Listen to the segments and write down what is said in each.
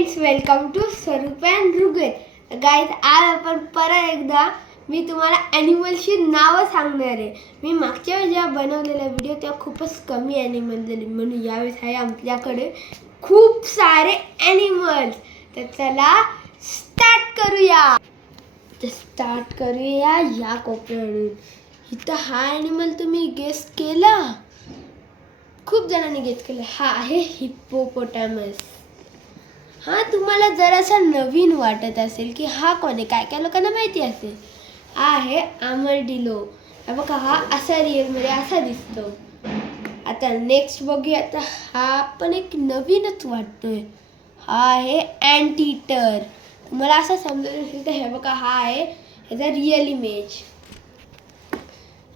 Friends, welcome to स्वरूप and Rigveda. Guys, आज आपण परत एकदा मी तुम्हाला ॲनिमल्सची नावं सांगणार आहे. मी मागच्या वेळी जेव्हा बनवलेला व्हिडिओ तेव्हा खूपच कमी ॲनिमल दिले, म्हणून यावेळेस आहे आपल्याकडे खूप सारे ॲनिमल्स. तर चला स्टार्ट करूया या कोपऱ्यावरून. इथं हा ॲनिमल तुम्ही गेस केला? खूप जणांनी गेस केलं. हा आहे हिप्पोपोटॅमस. हा तुम्हाला जरासा नवीन वाटत असेल की हा कोण आहे. काय काय लोकांना माहिती असेल. हा आहे आर्मडिलो. बघा, हा असा रिअलमध्ये असा दिसतो. आता नेक्स्ट बघूया. आता हा पण एक नवीनच वाटतोय. हा आहे अँटीटर. तुम्हाला असं समजत असेल तर हे बघा, हा आहे ह्याचा रिअल इमेज.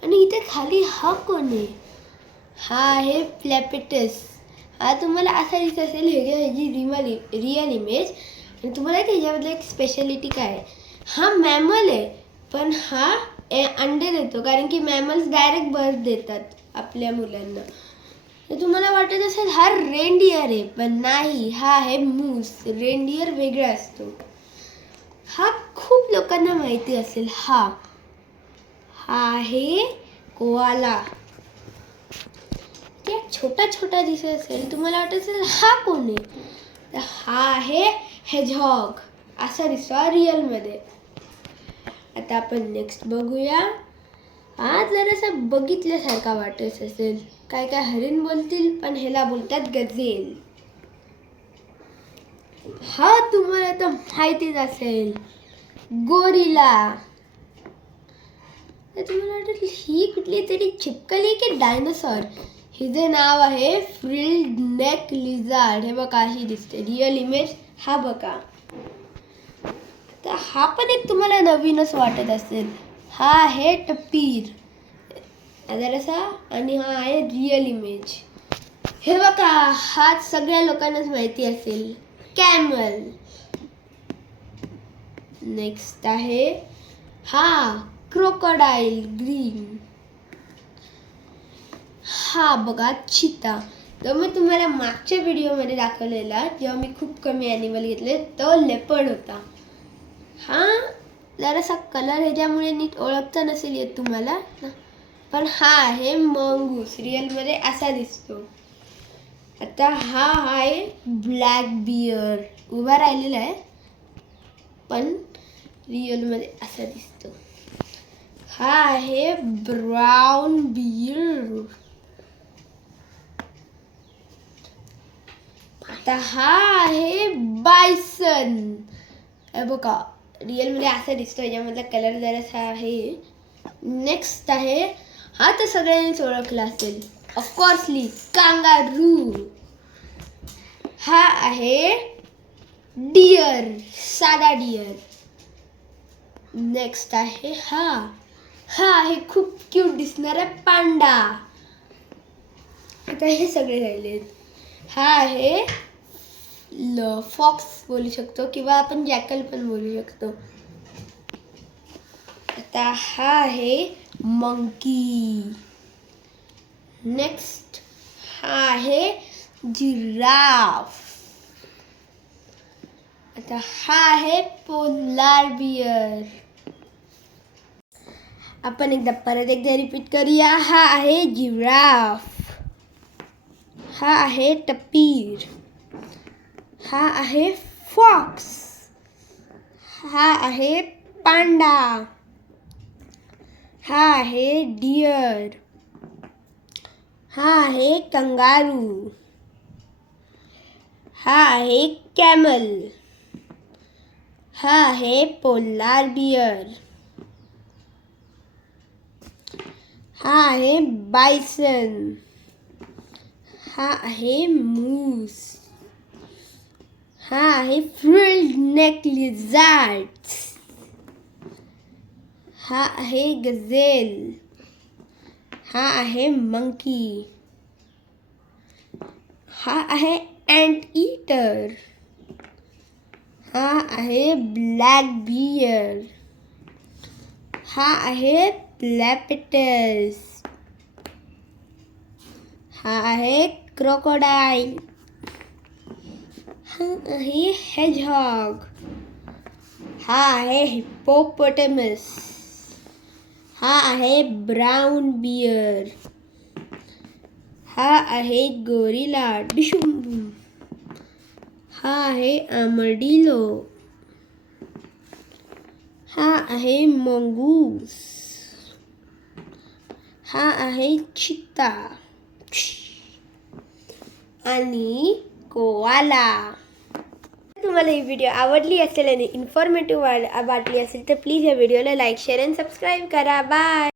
आणि इथे खाली हा कोण आहे? हा आहे प्लॅपेटस. हा तुम्हाला असा दिसत असेल ह्याची रिअल इमेज. आणि तुम्हाला त्याच्याबद्दल एक स्पेशालिटी काय आहे, हा मॅमल आहे पण हा अंडे देतो, कारण की मॅमल्स डायरेक्ट बर्थ देतात आपल्या मुलांना. तर तुम्हाला वाटत असेल हा रेनडियर आहे, पण नाही, हा आहे मूस. रेनडियर वेगळा असतो. हा खूप लोकांना माहिती असेल. हा आहे कोआला. छोटा छोटा दिसत असेल, तुम्हाला वाटत असेल हा कोण आहे, तर हा आहे हेजहॉग. असा दिसतो रिअलमध्ये. आता आपण नेक्स्ट बघूया. हा जरासा बघितल्यासारखा वाटत असेल. काय काय हरिण बोलतील, पण ह्याला बोलतात गजेल. हा तुम्हाला तर माहितीच असेल, गोरिला. तर तुम्हाला वाटेल ही कुठली तरी चिपकली की डायनोसॉर. हिचे नाव आहे फ्रिल्ड नेक लिझार्ड. हे बघा, ही दिसते रिअल इमेज. हा बघा. तर हा पण एक तुम्हाला नवीनच वाटत असेल. हा आहे टपीर जरासा, आणि हा आहे रिअल इमेज. हे बघा, हा सगळ्या लोकांनाच माहिती असेल, कॅमल. नेक्स्ट आहे हा क्रोकोडाईल ग्रीन. हा बघा चिता. तर मी तुम्हाला मागच्या व्हिडिओमध्ये दाखवलेला, जेव्हा मी खूप कमी ॲनिमल घेतले, तो लेपर्ड होता. हा जरासा कलर ह्याच्यामुळे नीट ओळखता नसेल येत तुम्हाला, पण हा आहे मंगूस. रिअलमध्ये असा दिसतो. आता हा आहे ब्लॅक बियर. उभा राहिलेला आहे, पण रिअलमध्ये असा दिसतो. हा आहे ब्राऊन बियर. आता हा आहे बायसन. बघा, रिअलमध्ये असा दिसतो. याच्यामधला कलर जरासा आहे. नेक्स्ट आहे, हा तर सगळ्यांनीच ओळखला असेल, ऑफकोर्सली, कांगारू. हा आहे डिअर, साधा डिअर. नेक्स्ट आहे हा आहे खूप क्यूट दिसणारा पांडा. आता हे सगळे राहिले. हा आहे फॉक्स बोलू शकतो, किंवा आपण जॅकल पण बोलू शकतो. आता हा आहे मंकी. नेक्स्ट हा आहे जिराफ. आता हा आहे पोलार बियर. आपण परत एकदा रिपीट करूया. हा आहे जिराफ. हा आहे टपीर. हा आहे फॉक्स. हा आहे पांडा. हा आहे डिअर. हा आहे कंगारू. हा आहे कॅमल. हा आहे पोलार बियर. हा आहे बायसन. हा आहे मूस. हा आहे फ्रिल्ड नेक लिझार्ड. हा आहे गझेल. हा आहे मंकी. हा आहे अँट ईटर. हा आहे ब्लॅक बियर. हा आहे प्लॅपेटस. हा आहे क्रोकोडाईल. हा आहे हेजहॉग. हा आहे हिप्पोपोटेमस. हा आहे ब्राउन बियर. हा आहे गोरिला. डिशुम. हा आहे आर्मडिलो. हा आहे मंगूस. हा आहे चित्ता आणि कोआला. तुम्हाला ही व्हिडिओ आवडली असेल आणि इन्फॉर्मेटिव्ह वाटली असेल तर प्लीज या व्हिडिओला लाईक, शेअर आणि सबस्क्राईब करा. बाय.